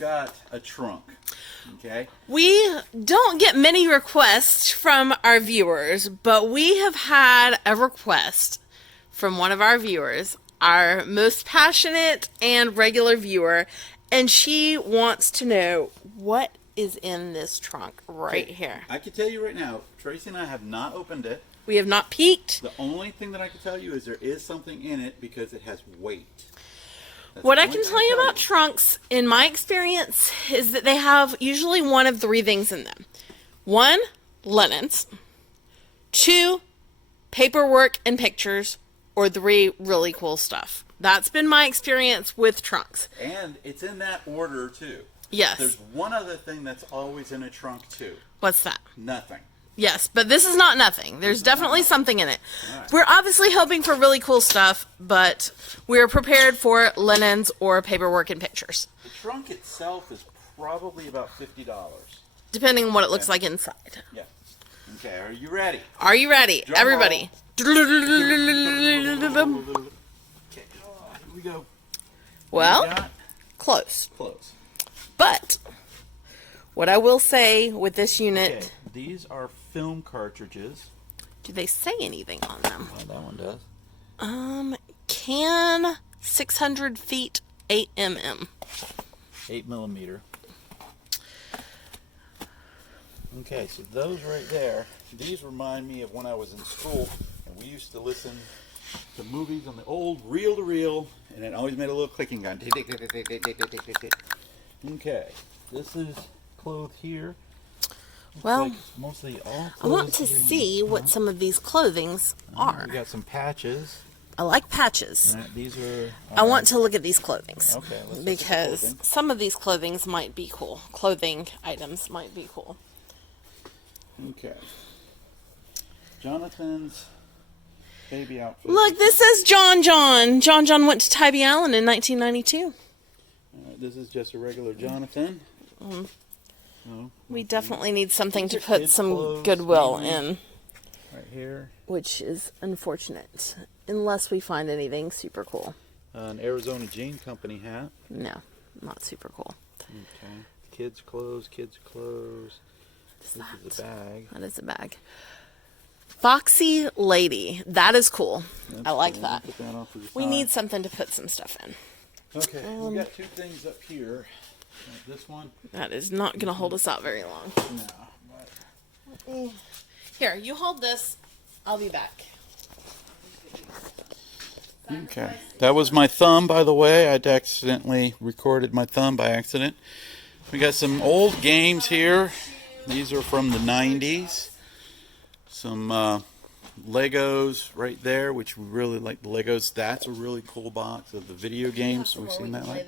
got a trunk. Okay. We don't get many requests from our viewers, but we have had a request from one of our viewers, our most passionate and regular viewer, and she wants to know what is in this trunk right here. I can tell you right now, Tracy and I have not opened it. We have not peeked. The only thing that I can tell you is there is something in it because it has weight. That's What the I only can thing tell you about you. trunks, in my experience, is that they have usually one of three things in them. 1, linens. 2, paperwork and pictures. Or 3, really cool stuff. That's been my experience with trunks. And it's in that order, too. Yes. There's one other thing that's always in a trunk, too. What's that? Nothing. Yes, but this is not nothing. There's definitely something in it. Right. We're obviously hoping for really cool stuff, but we're prepared for linens or paperwork and pictures, The trunk itself is probably about $50. depending on what it looks like inside. Yeah. Okay, are you ready? Are you ready, Drum everybody? Okay, here we go. Well, We got close. close. But what I will say with this unit, Okay, these are film cartridges. do they say anything on them? Oh, that one does. Can 600 feet 8 mm. 8 millimeter. Okay, so those right there, these remind me of when I was in school and we used to listen to movies on the old reel-to-reel, and it always made a little clicking gun. Okay, this is clothed here. Looks Well, like mostly all I want to clothes here in see the what front. some of these clothings are. We got some patches. I like patches. All right, these are. I want to look at these clothings. Okay, let's look at the because clothing. some of these clothings might be cool. Clothing items might be cool. Okay. Jonathan's baby outfit. Look, this says John John. John John went to Tybee Allen in 1992. This is just a regular Jonathan. Mm-hmm. Oh, We definitely need something These to are put kids' some clothes, goodwill maybe. in, right here. which is unfortunate. Unless we find anything super cool. An Arizona Jean Company hat. No, not super cool. Okay. Kids' clothes, kids' clothes. This is a bag. That is a bag. Foxy Lady. That is cool. That's I like cool. that. Put that off to the We side. need something to put some stuff in. Okay, we got two things up here. This one. That is not going to hold us out very long. No. But Here, you hold this. I'll be back. okay. That was my thumb, by the way. I'd accidentally recorded my thumb by accident. We got some old games here. These are from the 90s. Some Legos right there, which we really like the Legos. That's a really cool box of the video games. We've seen that one.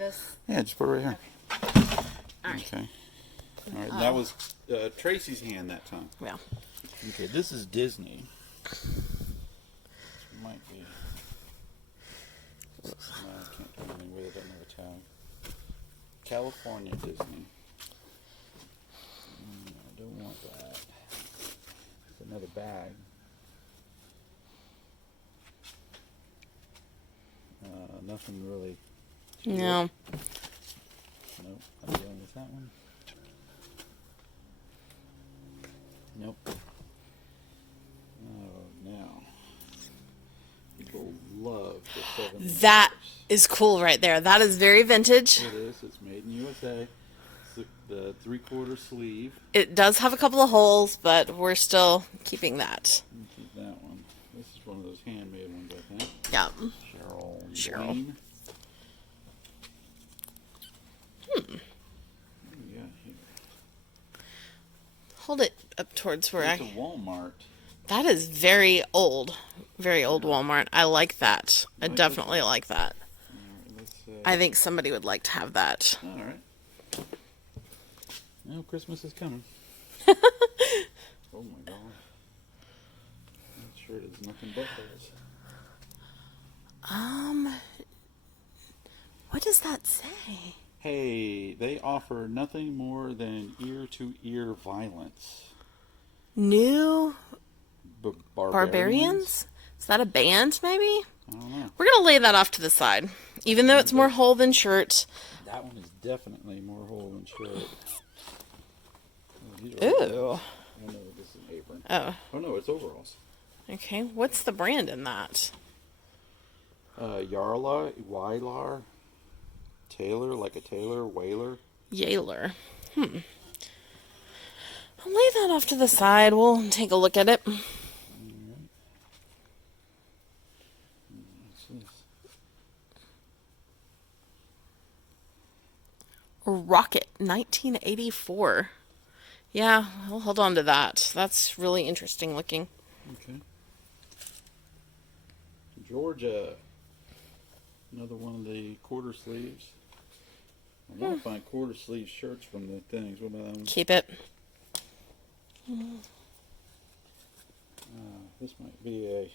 Yeah, just put it right here. Okay. All right. That was Tracy's hand that time. Yeah. Okay, this is Disney. Might be. No, I can't do anything with it. I don't have a tag. California Disney. I don't want that. It's another bag. Nothing really. No. Nope. I'm going with that one. Nope. Oh, now. People love the 70s. That is cool right there. That is very vintage. It is. It's made in USA. It's the 3/4 sleeve. It does have a couple of holes, but we're still keeping that. You keep that one. This is one of those handmade ones, I think. Yeah. Cheryl. Dwayne. What do we got here? Hold it up towards where It's a I... Walmart. That is very old. Very old Walmart. I like that. I Like definitely like that. All right, let's, I think somebody would like to have that. all right. Well, Christmas is coming. Oh my God. That shirt is nothing but those. What does that say? Hey, they offer nothing more than ear-to-ear violence. New Barbarians? Barbarians? Is that a band, maybe? I don't know. We're going to lay that off to the side. Even though it's more hole than shirt, That one is definitely more whole than shirt. Oh, these are Ooh. overalls. Oh no, this is an apron. Oh, Oh no, it's overalls. okay. What's the brand in that? Yarla, Wylar, Taylor, like a tailor, Whaler. Yaler. I'll lay that off to the side. We'll take a look at it. What's this? Rocket, 1984. Yeah, we'll hold on to that. That's really interesting looking. Okay. Georgia. Another one of the quarter sleeves. I want to find quarter sleeve shirts from the things. What about that one? Keep it. This might be a.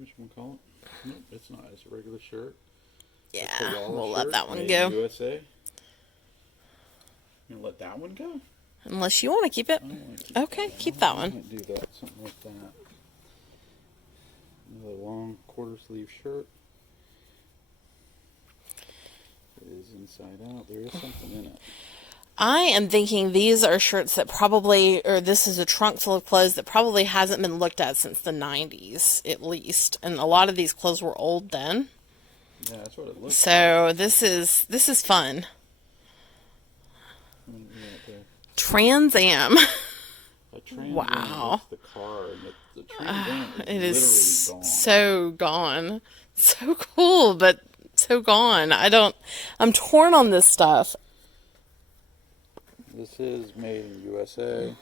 Which one call it? Nope, it's not. It's a regular shirt. Yeah, Koala we'll let shirt, that one made go. in USA. You gonna let that one go? Unless you want to keep it. I don't want to keep Okay, that. keep I that one. might do that. Something like that. Another long quarter sleeve shirt. It is inside out. There is something in it. I am thinking these are shirts that probably, or this is a trunk full of clothes that probably hasn't been looked at since the 90s, at least. And a lot of these clothes were old then. Yeah, that's what it looks like. So this is fun. What do you got there? Trans Am. A Trans Am, Wow. that's the car, and the Trans Am is It is literally gone. so gone. So cool, but so gone. I'm torn on this stuff. This is made in USA.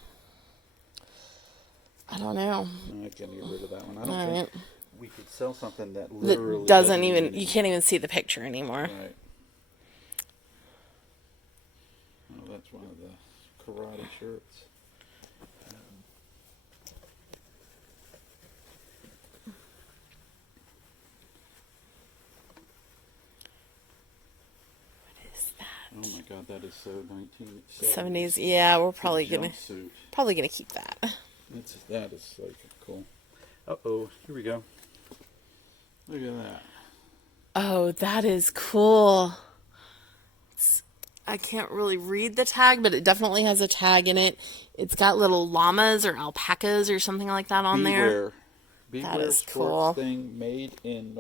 I don't know. No, I can't get rid of that one. I All don't right. think we could sell something that literally That doesn't even, you can't even see the picture anymore. Right. Oh, that's one of the karate shirts. What is that? Oh my God, that is so 1970s. 70s. Yeah, we're probably gonna Jumpsuit. keep that. That is like cool. Uh-oh, here we go. Look at that. Oh, that is cool. I can't really read the tag, but it definitely has a tag in it. It's got little llamas or alpacas or something like that on there. Beware That is sports cool. thing made in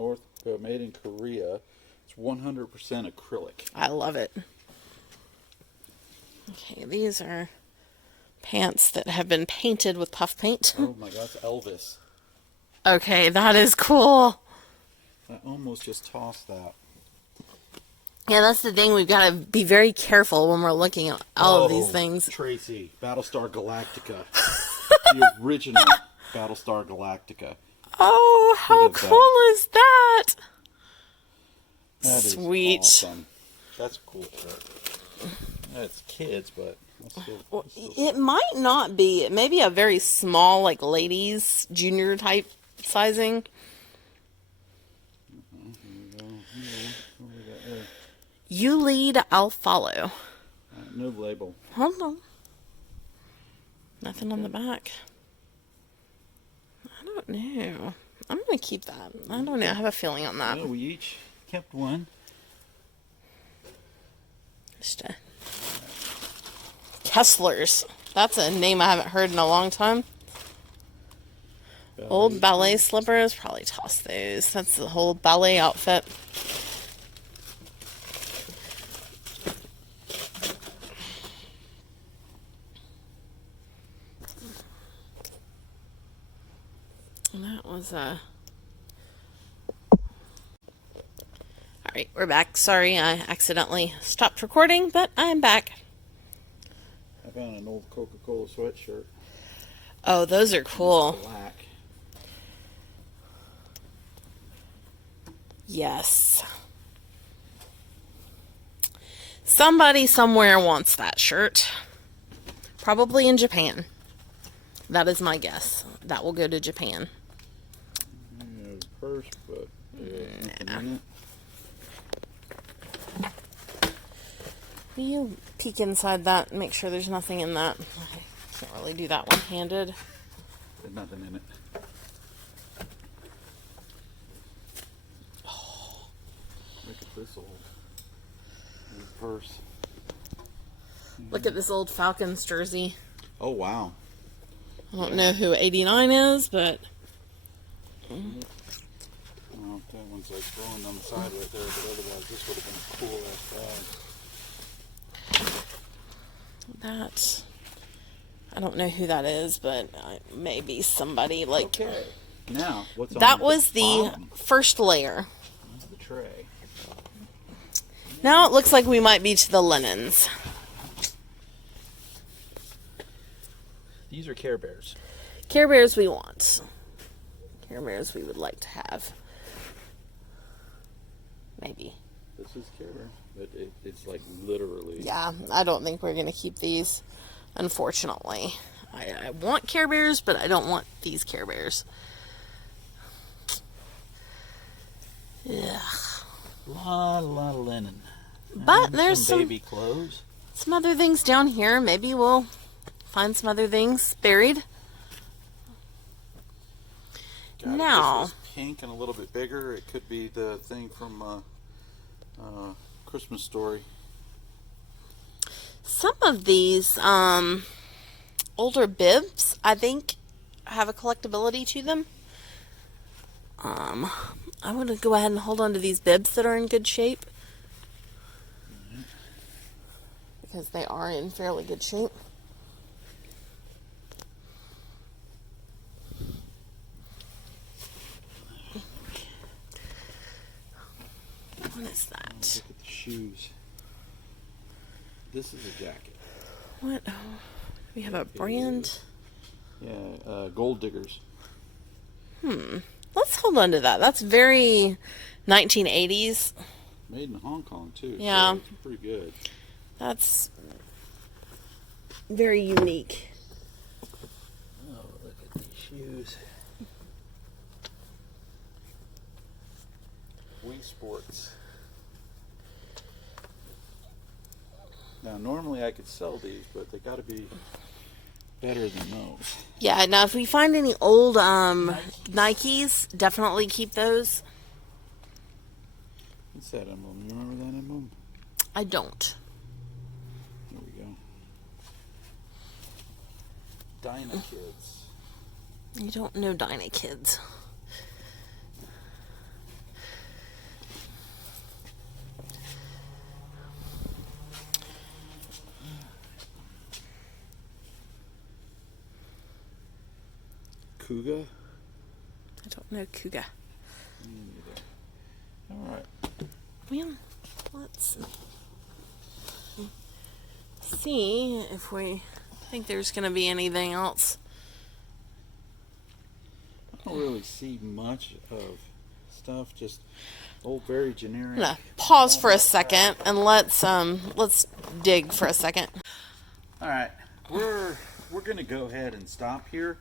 made in Korea. It's 100% acrylic. I love it. Okay, these are pants that have been painted with puff paint. Oh my God, it's Elvis. Okay, that is cool. I almost just tossed that. Yeah, that's the thing. We've got to be very careful when we're looking at all of these things. Tracy, Battlestar Galactica. The original Battlestar Galactica. Oh, how Look at that. cool is that? That is Sweet. awesome. That's a cool shirt. It's kids, but Well, it might not be. It may be a very small, like ladies, junior type sizing. What we got there? You lead, I'll follow. No label. Hold on. Nothing on the back. I don't know. I'm going to keep that. I don't know. I have a feeling on that. No, we each kept one. Just a... Kessler's. That's a name I haven't heard in a long time. Old ballet slippers. Probably toss those. That's the whole ballet outfit. And that was Alright, we're back. Sorry, I accidentally stopped recording, but I'm back. I found an old Coca-Cola sweatshirt. Oh, those are cool. Black. Yes. Somebody somewhere wants that shirt. Probably in Japan. That is my guess. That will go to Japan. Purse, but nothing in it. Will you peek inside that and make sure there's nothing in that? I can't really do that one-handed. There's nothing in it. Look at this old. purse. Look at this old Falcons jersey. Oh, wow. I don't know who 89 is, but Well, that one's like blowing on the side right there, but otherwise this would have been a cool ass bag. that, I don't know who that is, but maybe somebody like Okay. Now, what's on that the was the bottom? first layer. That's the tray. Now it looks like we might be to the linens. These are Care Bears. Care Bears we want. Care Bears we would like to have. Maybe. This is Care Bear, but it's like literally. Yeah, I don't think we're going to keep these, unfortunately. I want Care Bears, but I don't want these Care Bears. Yeah. Lot of linen. But And there's some baby clothes. other things down here. Maybe we'll find some other things buried. God, Now- if this was pink and a little bit bigger, it could be the thing from Christmas Story. Some of these older bibs, I think, have a collectability to them. I'm going to go ahead and hold on to these bibs that are in good shape. Because they are in fairly good shape. What is that? Look at the shoes. This is a jacket. What? Oh, we have a brand. Yeah, Gold Diggers. Let's hold on to that. That's very 1980s. Made in Hong Kong, too. Yeah. So it's pretty good. That's very unique. Oh, look at these shoes. Wii Sports. Now, normally I could sell these, but they got to be better than those. Yeah, now if we find any old Nikes, definitely keep those. What's that emblem? You remember that emblem? I don't. There we go. Dyna Kids. You don't know Dyna Kids. Kuga? I don't know Kuga. Me neither. All right. Well, let's see if we think there's going to be anything else. I don't really see much of stuff, just old, very generic. I'm gonna pause for a second and let's dig for a second. All right, we're gonna go ahead and stop here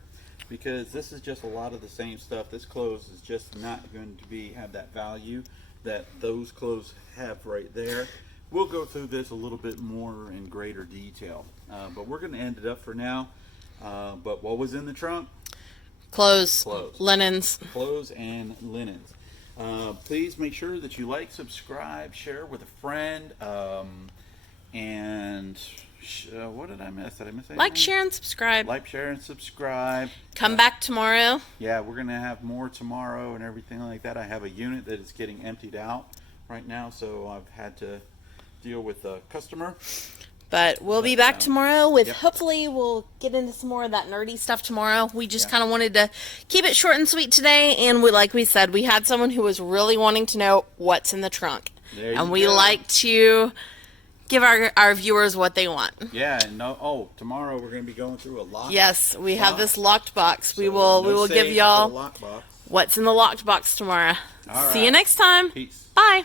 because this is just a lot of the same stuff. This clothes is just not going to have that value that those clothes have right there. We'll go through this a little bit more in greater detail, but we're gonna end it up for now. But what was in the trunk? Clothes, Clothes. linens. Clothes and linens. Please make sure that you like, subscribe, share with a friend, and what did I miss? Did I miss anything? Like, share, and subscribe. Like, share, and subscribe. Come back tomorrow. Yeah, we're gonna have more tomorrow and everything like that. I have a unit that is getting emptied out right now, so I've had to deal with a customer. But we'll be back tomorrow with, yep. hopefully we'll get into some more of that nerdy stuff tomorrow. We just Yeah. kind of wanted to keep it short and sweet today. And like we said, we had someone who was really wanting to know what's in the trunk. There And you we go. like to give our viewers what they want. Yeah, and tomorrow we're gonna be going through a lot. Yes, we have this locked box. We So will no give saves y'all for the lockbox. what's in the locked box tomorrow. All See you right. next time. Peace. Bye.